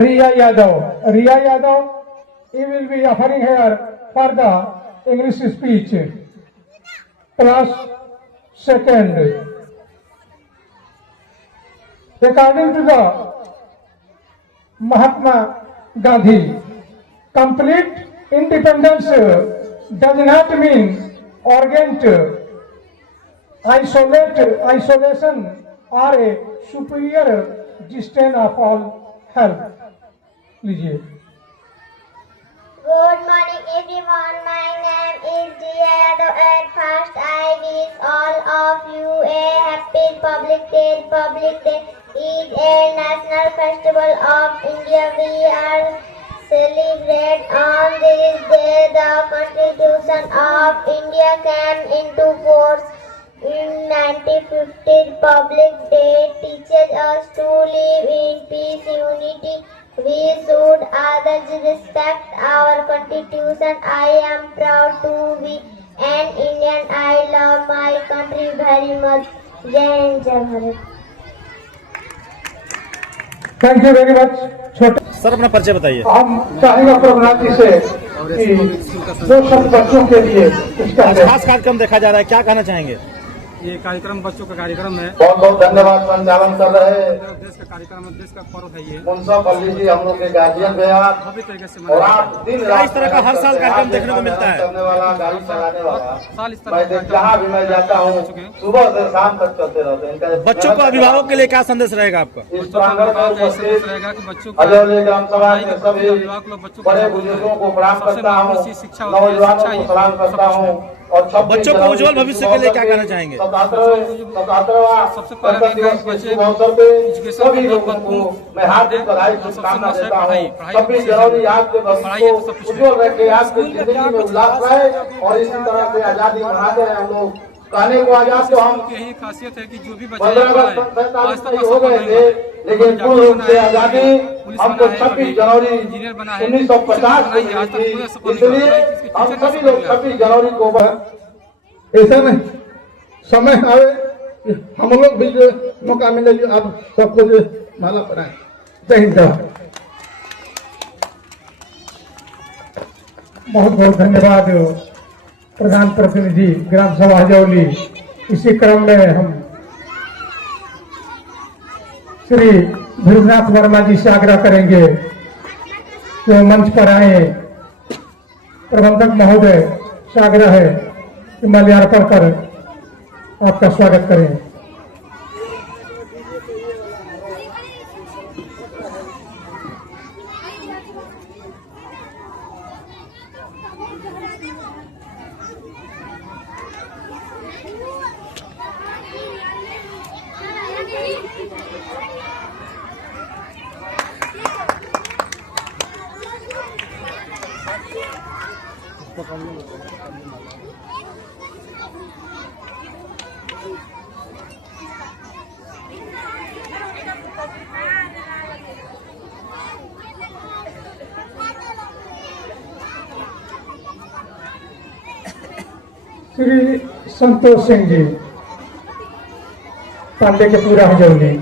Riya Yadav, he will be offering here for the English speech. Class second. According to the Mahatma Gandhi, complete independence does not mean arrogant isolation or a superior distance of all help. लीजिए। Good morning everyone, my name is Riya Yadav and first I wish all of you a happy Republic Day is a national festival of India. We are celebrate on this day the Constitution of India came into force in 1950. Republic Day teaches us to live in peace, unity. We should always respect our Constitution. I am proud to be an Indian. I love my country very much. Jai Hind, Jai Bharat. Thank you very much. छोटे sir अपना परिचय बताइए। हम चाहेंगे प्रभुनाथ जी से कि दो शब्द बच्चों के लिए इसका खास कार्यक्रम देखा जा रहा है, क्या कहना चाहेंगे? ये कार्यक्रम बच्चों का कार्यक्रम है। बहुत बहुत धन्यवाद। संचालन कर रहे देश का कार्यक्रम है, देश का पर्व है ये। मुंसफली जी हम लोग के गार्जियन थे आप, भव्य तरीके से और आप दिन रात इस तरह का हर साल कार्यक्रम देखने को मिलता है। करने वाला, गाड़ी चलाने वाला, साल इस मैं तरह जहाँ भी मैं जाता हूँ सुबह से शाम तक चलते रहते हैं। इनका बच्चों को अभिभावक के लिए क्या संदेश रहेगा आपका? इस प्रांगण में उपस्थित रहेगा कि बच्चों को अजौली ग्राम सभा के सभी बड़े बुजुर्गों को प्रणाम करता हूँ, नौजवानों को सलाम करता हूँ और बच्चों को उज्जवल भविष्य के लिए क्या कहना चाहेंगे? 77वां दिवस के शुभ अवसर पे सभी लोगों को मैं हार्दिक बधाई शुभकामना देता हूँ। 26 जनवरी आपके भविष्य को उज्जवल रखे, आपकी जिंदगी में उल्लास रहे और इसी तरह से आजादी मनाते रहे। हम लोग कहने को आजाद तो हम यही खासियत है कि जो भी 15 अगस्त 47 हो गए थे, लेकिन पूर्ण रूप से आजादी हमको 26 जनवरी 1950 को मिली थी। इसलिए हम सभी लोग 26 जनवरी को ऐसा नहीं समय आवे हम लोग भी मौका मिले अब सब कुछ माला बनाए। जय हिंद। बहुत बहुत धन्यवाद प्रधान प्रतिनिधि ग्राम सभा अजौली। इसी क्रम में हम श्री ध्रुवनाथ वर्मा जी से आग्रह करेंगे जो मंच पर आए। प्रबंधक महोदय से आग्रह है कि माल्यार्पण कर आपका स्वागत करें। श्री संतोष सिंह जी पांडे के पूरा हजौली।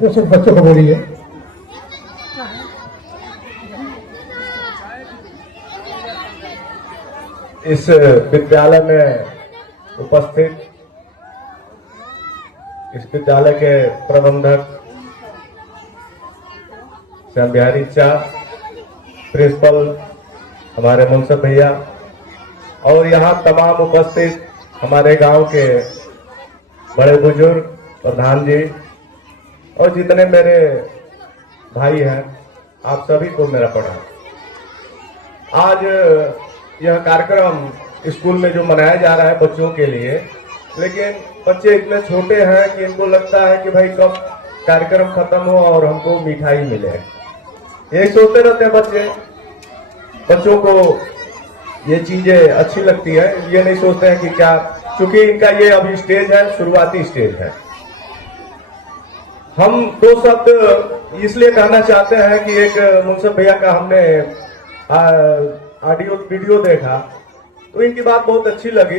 दूसरे बच्चों को बोलिए। इस विद्यालय में उपस्थित इस विद्यालय के प्रबंधक श्याम बिहारी चा, प्रिंसिपल हमारे मुंसफ भैया और यहाँ तमाम उपस्थित हमारे गांव के बड़े बुजुर्ग, प्रधान जी और जितने मेरे भाई हैं, आप सभी को मेरा प्रणाम। आज यह कार्यक्रम स्कूल में जो मनाया जा रहा है बच्चों के लिए, लेकिन बच्चे इतने छोटे हैं कि इनको लगता है कि भाई कब कार्यक्रम खत्म हो और हमको मिठाई मिले। यही सोचते रहते हैं बच्चे। बच्चों को ये चीजें अच्छी लगती है, ये नहीं सोचते हैं कि क्या, क्योंकि इनका ये अभी स्टेज है, शुरुआती स्टेज है। हम दो शब्द इसलिए कहना चाहते हैं कि एक मुंसफ भैया का हमने ऑडियो वीडियो देखा तो इनकी बात बहुत अच्छी लगी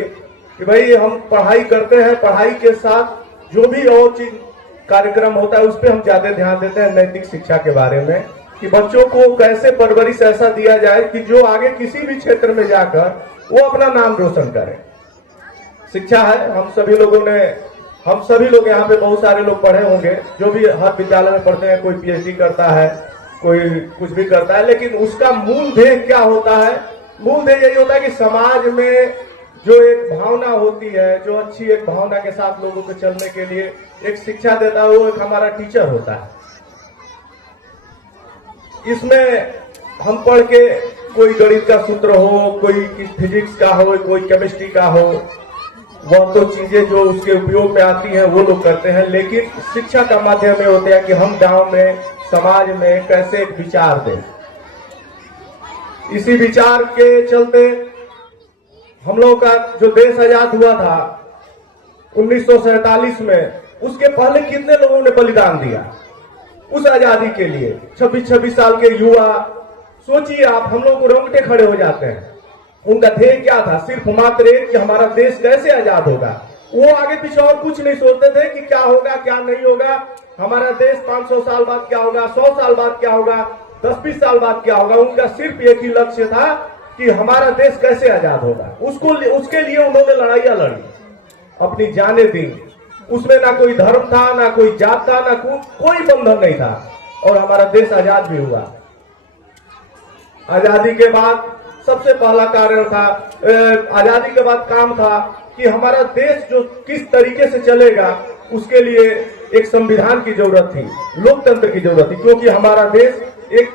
कि भाई हम पढ़ाई करते हैं, पढ़ाई के साथ जो भी और चीज कार्यक्रम होता है उस पर हम ज्यादा ध्यान देते हैं, नैतिक शिक्षा के बारे में, कि बच्चों को कैसे परवरिश ऐसा दिया जाए कि जो आगे किसी भी क्षेत्र में जाकर वो अपना नाम रोशन करे। शिक्षा है, हम सभी लोग यहाँ पे बहुत सारे लोग पढ़े होंगे, जो भी हर विद्यालय में पढ़ते हैं, कोई पीएचडी करता है, कोई कुछ भी करता है, लेकिन उसका मूल ध्येय क्या होता है? मूल ध्येय यही होता है कि समाज में जो एक भावना होती है, जो अच्छी एक भावना के साथ लोगों को चलने के लिए एक शिक्षा देता है, वो एक हमारा टीचर होता है। इसमें हम पढ़ के कोई गणित का सूत्र हो, कोई फिजिक्स का हो, कोई केमिस्ट्री का हो, वह तो चीजें जो उसके उपयोग में आती हैं वो लोग करते हैं, लेकिन शिक्षा का माध्यम में होता है कि हम गांव में, समाज में कैसे एक विचार दें। इसी विचार के चलते हम लोगों का जो देश आजाद हुआ था 1947 में, उसके पहले कितने लोगों ने बलिदान दिया उस आजादी के लिए। 26 साल के युवा, सोचिए आप, हम लोग को रोंगटे खड़े हो जाते हैं। उनका ध्येय क्या था? सिर्फ मात्र एक कि हमारा देश कैसे आजाद होगा। वो आगे पीछे और कुछ नहीं सोचते थे कि क्या होगा क्या नहीं होगा, हमारा देश 500 साल बाद क्या होगा, 100 साल बाद क्या होगा, 10-20 साल बाद क्या होगा। उनका सिर्फ एक ही लक्ष्य था कि हमारा देश कैसे आजाद होगा। उसके लिए उन्होंने लड़ाइयां लड़ी, अपनी जानें दी। उसमें ना कोई धर्म था, ना कोई जात था, ना कोई बंधन नहीं था, और हमारा देश आजाद भी हुआ। आजादी के बाद सबसे पहला कार्य था, आजादी के बाद काम था कि हमारा देश जो किस तरीके से चलेगा, उसके लिए एक संविधान की जरूरत थी, लोकतंत्र की जरूरत थी, क्योंकि हमारा देश एक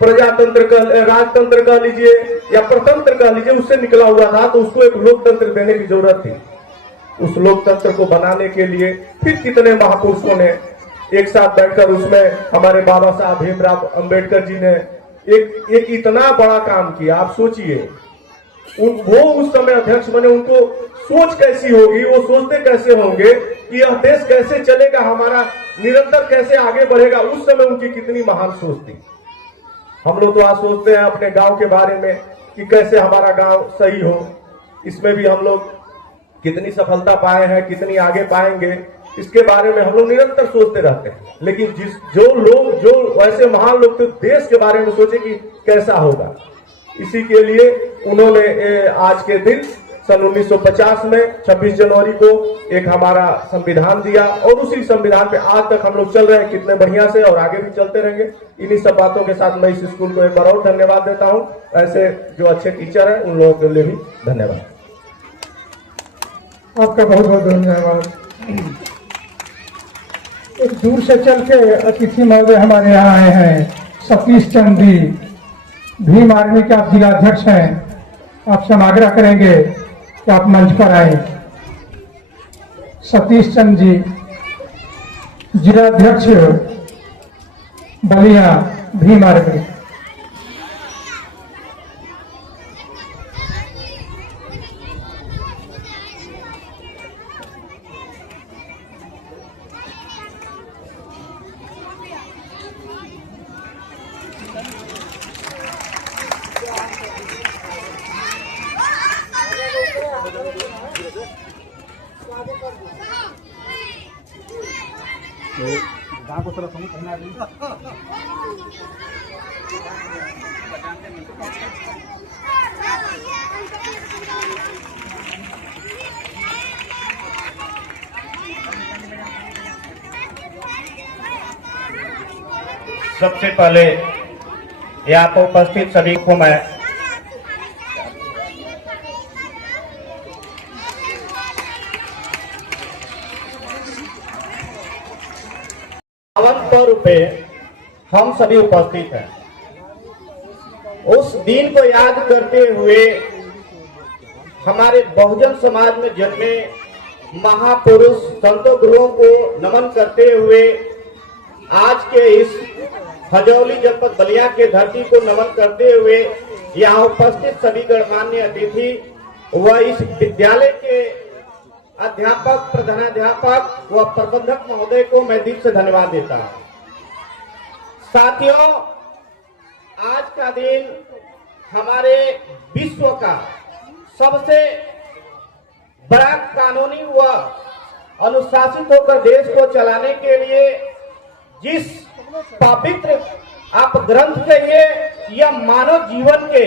प्रजातंत्र का, राजतंत्र कह लीजिए या प्रतंत्र कह लीजिए, उससे निकला हुआ था, तो उसको एक लोकतंत्र देने की जरूरत थी। उस लोकतंत्र को बनाने के लिए फिर कितने महापुरुषों ने एक साथ बैठकर, उसमें हमारे बाबा साहब भीमराव अंबेडकर जी ने एक इतना बड़ा काम किया। आप सोचिए, वो उस समय अध्यक्ष बने, उनको सोच कैसी होगी, वो सोचते कैसे होंगे कि यह देश कैसे चलेगा, हमारा निरंतर कैसे आगे बढ़ेगा। उस समय उनकी कितनी महान सोच थी। हम लोग तो आज सोचते हैं अपने गांव के बारे में कि कैसे हमारा गांव सही हो। इसमें भी हम लोग कितनी सफलता पाए हैं, कितनी आगे पाएंगे, इसके बारे में हम लोग निरंतर सोचते रहते हैं। लेकिन जो ऐसे महान लोग थे, देश के बारे में सोचे कि कैसा होगा। इसी के लिए उन्होंने आज के दिन सन 1950 में 26 जनवरी को एक हमारा संविधान दिया, और उसी संविधान पे आज तक हम लोग चल रहे हैं कितने बढ़िया से, और आगे भी चलते रहेंगे। इन्हीं सब बातों के साथ मैं इस स्कूल को एक बार और धन्यवाद देता हूं। ऐसे जो अच्छे टीचर हैं उन लोगों के लिए भी धन्यवाद। आपका बहुत बहुत धन्यवाद। एक दूर से चल के अतिथि महोदय हमारे यहाँ आए हैं, सतीश चंद जी, भीम आर्मी के आप जिलाध्यक्ष हैं। आपसे हम आग्रह करेंगे कि आप मंच पर आए। सतीश चंद जी, जिलाध्यक्ष बलिया भीम आर्मी। सबसे पहले यहाँ पर उपस्थित सभी को मैं पर्व पे हम सभी उपस्थित हैं। उस दिन को याद करते हुए हमारे बहुजन समाज में जन्मे महापुरुष संतों गुरुओं को नमन करते हुए आज के इस हजौली जनपद बलिया के धरती को नमन करते हुए यहाँ उपस्थित सभी गणमान्य अतिथि व इस विद्यालय के अध्यापक, प्रधानाध्यापक व प्रबंधक महोदय को मैं दिल से धन्यवाद देता हूँ। साथियों, आज का दिन हमारे विश्व का सबसे बड़ा कानूनी व अनुशासित होकर देश को चलाने के लिए जिस पवित्र आप ग्रंथ कहिए या मानव जीवन के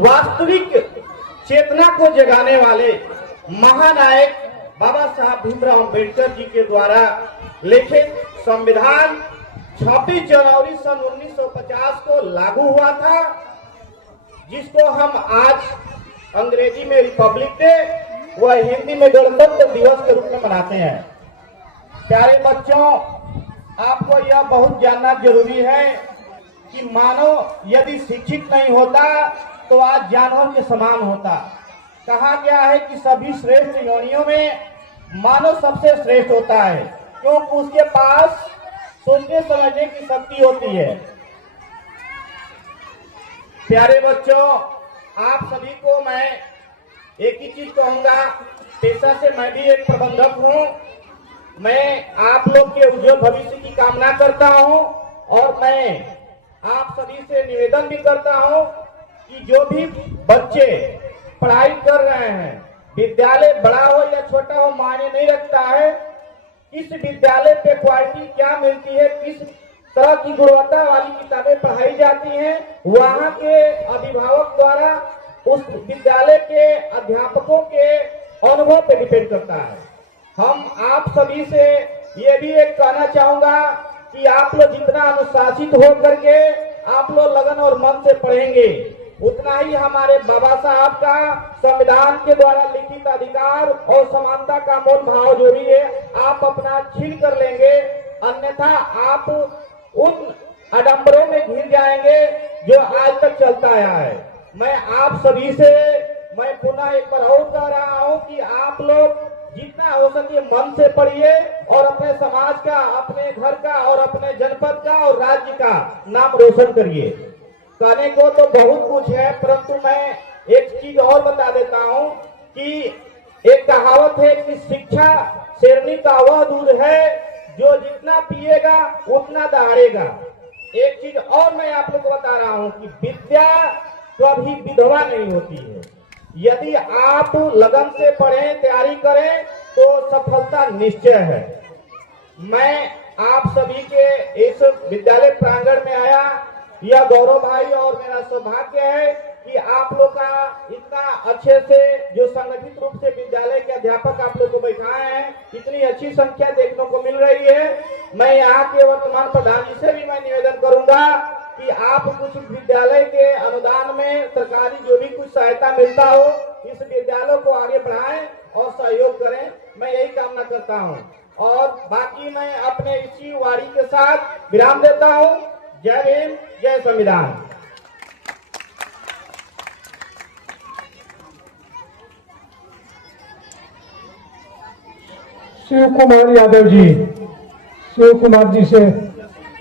वास्तविक चेतना को जगाने वाले महानायक बाबा साहब भीमराव अम्बेडकर जी के द्वारा लिखित संविधान 26 जनवरी सन 1950 को लागू हुआ था, जिसको हम आज अंग्रेजी में रिपब्लिक डे व हिंदी में गणतंत्र दिवस के रूप में मनाते हैं। प्यारे बच्चों, आपको यह बहुत जानना जरूरी है कि मानव यदि शिक्षित नहीं होता तो आज जानवर के समान होता। कहा गया है कि सभी श्रेष्ठ योनियों में मानव सबसे श्रेष्ठ होता है, क्योंकि उसके पास सोचने समझने की शक्ति होती है। प्यारे बच्चों, आप सभी को मैं एक ही चीज कहूंगा, पेशा से मैं भी एक प्रबंधक हूं। मैं आप लोग के उज्जवल भविष्य की कामना करता हूं और मैं आप सभी से निवेदन भी करता हूं कि जो भी बच्चे पढ़ाई कर रहे हैं, विद्यालय बड़ा हो या छोटा हो मायने नहीं रखता है, किस विद्यालय पे क्वालिटी क्या मिलती है, किस तरह की गुणवत्ता वाली किताबें पढ़ाई जाती हैं, वहाँ के अभिभावक द्वारा उस विद्यालय के अध्यापकों के अनुभव पे डिपेंड करता है। हम आप सभी से ये भी एक कहना चाहूंगा कि आप लोग जितना अनुशासित हो करके आप लोग लगन और मन से पढ़ेंगे, उतना ही हमारे बाबा साहब का संविधान के द्वारा लिखित अधिकार और समानता का मोल भाव जो भी है आप अपना छीन कर लेंगे, अन्यथा आप उन आडंबरों में घिर जाएंगे जो आज तक चलता आया है। मैं आप सभी से मैं पुनः एक बार और कह रहा हूं कि आप लोग जितना हो सके मन से पढ़िए और अपने समाज का, अपने घर का और अपने जनपद का और राज्य का नाम रोशन करिए। कहने को तो बहुत कुछ है, परंतु मैं एक चीज और बता देता हूं कि एक कहावत है कि शिक्षा शेरनी का वह दूध है जो जितना पिएगा उतना दहाड़ेगा। एक चीज और मैं आप लोग को बता रहा हूं कि विद्या कभी विधवा नहीं होती है। यदि आप लगन से पढ़ें, तैयारी करें तो सफलता निश्चय है। मैं आप सभी के इस विद्यालय प्रांगण में आया, यह गौरव भाई और मेरा सौभाग्य है कि आप लोग का इतना अच्छे से जो संगठित रूप से विद्यालय के अध्यापक आप लोग को बैठाए हैं, इतनी अच्छी संख्या देखने को मिल रही है। मैं यहाँ के वर्तमान प्रधान जी से भी मैं निवेदन करूंगा कि आप कुछ विद्यालय के अनुदान में सरकारी जो भी कुछ सहायता मिलता हो, इस विद्यालय को आगे बढ़ाएं और सहयोग करें। मैं यही कामना करता हूं और बाकी मैं अपने इसी वाणी के साथ विराम देता हूं। जय भीम, जय संविधान। शिव कुमार यादव जी, शिव कुमार जी से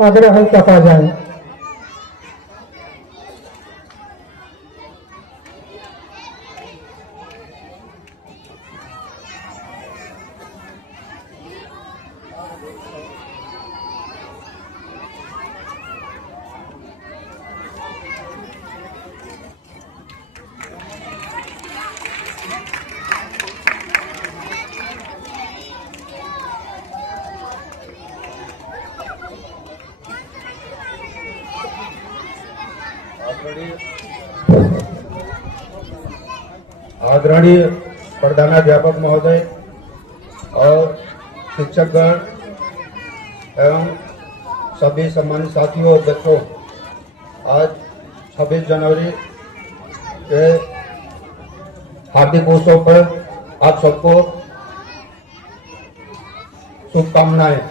आग्रह है कि आ जाए। आदरणीय प्रधानाध्यापक महोदय और शिक्षकगण एवं सभी सम्मानित साथियों और बच्चों, आज 26 जनवरी के हार्दिक उत्सव पर आप सबको शुभकामनाएं।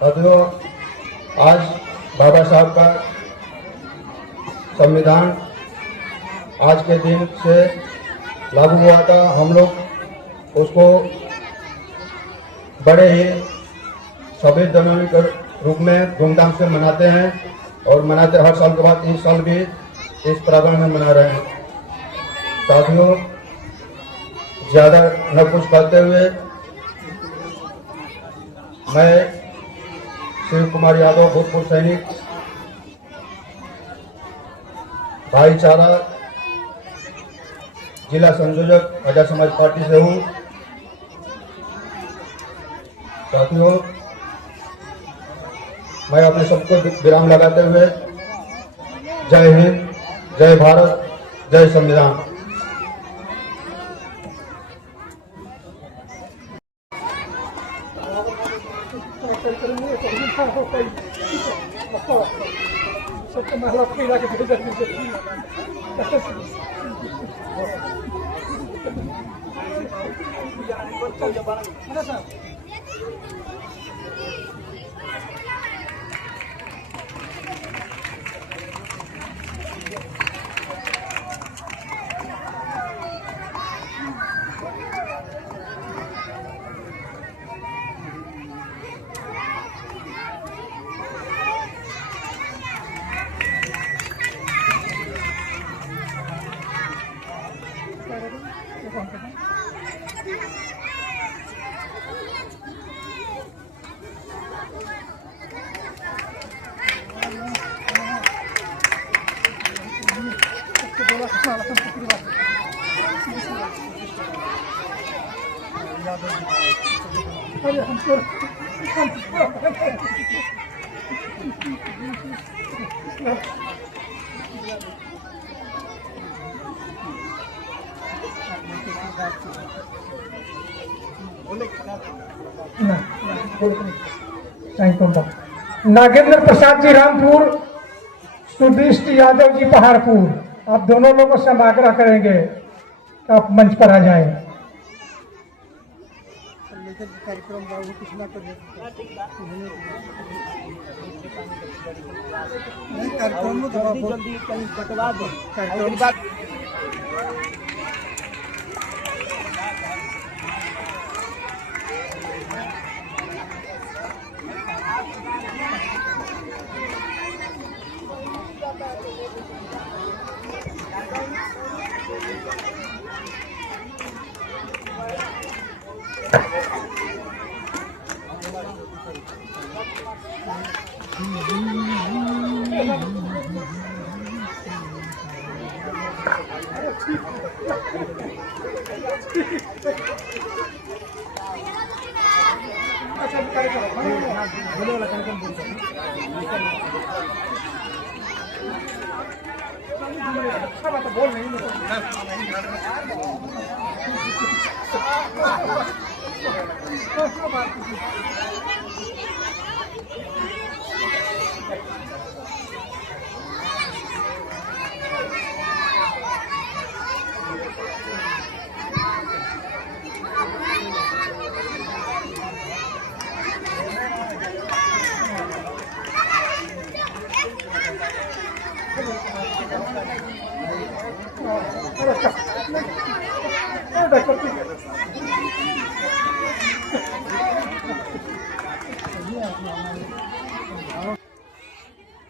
साथियों, आज बाबा साहब का संविधान आज के दिन से लागू हुआ था। हम लोग उसको बड़े ही 26 जनवरी के रूप में धूमधाम से मनाते हैं और मनाते हर साल के बाद इस साल भी इस प्रांगण में मना रहे हैं। साथियों, ज्यादा न कुछ कहते हुए मैं शिव कुमार यादव, भूतपूर्व सैनिक, भाईचारा जिला संयोजक आजाद समाज पार्टी से हूँ। साथियों, मैं अपने सबको विराम लगाते हुए जय हिंद, जय भारत, जय संविधान। नागेंद्र प्रसाद जी रामपुर, सुदृष्ट यादव जी पहाड़पुर, आप दोनों लोगों से हम आग्रह करेंगे कि आप मंच पर आ जाएं।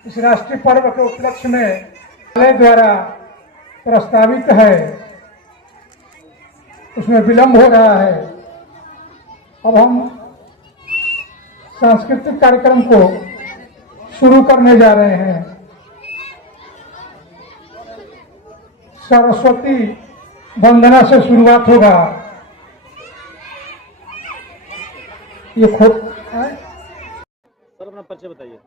इस राष्ट्रीय पर्व के उपलक्ष्य में न्यायालय द्वारा प्रस्तावित है, उसमें विलंब हो रहा है। अब हम सांस्कृतिक कार्यक्रम को शुरू करने जा रहे हैं। सरस्वती वंदना से शुरुआत होगा। ये खुद सर अपना परिचय बताइए।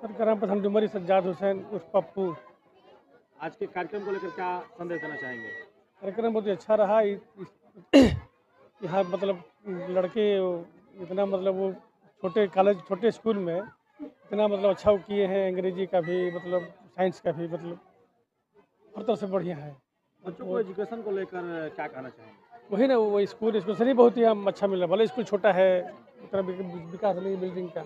सर का नाम पसंद डुमरी सज्जाद हुसैन उर्फ पप्पू। आज के कार्यक्रम को लेकर क्या संदेश देना चाहेंगे? कार्यक्रम बहुत ही अच्छा रहा। यहाँ मतलब लड़के इतना मतलब वो छोटे कॉलेज छोटे स्कूल में इतना मतलब अच्छा किए हैं। अंग्रेजी का भी मतलब साइंस का भी मतलब हर तरह से बढ़िया है। बच्चों को एजुकेशन को लेकर क्या कहना चाहेंगे? वही ना, वो स्कूल से ही बहुत ही हम अच्छा मिला। भले स्कूल छोटा है, उतना विकास नहीं बिल्डिंग का,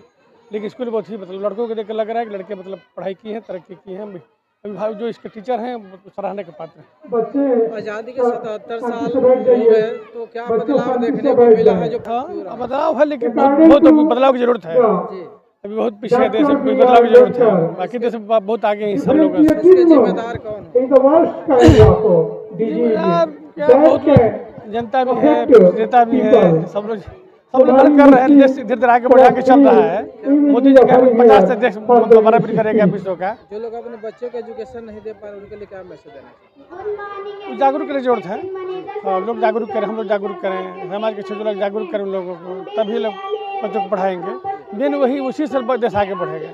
लेकिन स्कूल बहुत ही मतलब लड़कों को देख कर लग रहा है कि लड़के मतलब पढ़ाई की हैं, तरक्की की हैं। अभिभावक जो इसके टीचर हैं वो सराहने के पात्र हैं। बच्चे आज़ादी के 77 साल हो गए तो क्या बदलाव देखने को मिला है जो हाँ बदलाव है, लेकिन बहुत अभी बदलाव की जरूरत है। जी अभी बहुत पीछे है देश, अभी बदलाव की जरूरत है। बाकी देश में बहुत आगे हैं सब लोग। इसके जिम्मेदार कौन है? यार क्या बहुत लोग, जनता भी है, नेता भी है, सब लोग मदद कर रहे हैं। देश धीरे धीरे आगे बढ़ा के चल रहा है। मोदी जी का 50 से देश हमारा भी करेगा विश्व का। जो लोग अपने बच्चों को एजुकेशन नहीं दे पा रहे उनके लिए क्या मैसेज देना? जागरूक करने की जरूरत है। हाँ, लोग जागरूक करें, हम लोग जागरूक करें, समाज के छोटे लोग जागरूक करें उन लोगों को, तभी लोग बच्चों को पढ़ाएंगे। मेन वही, उसी से देश आगे बढ़ेगा।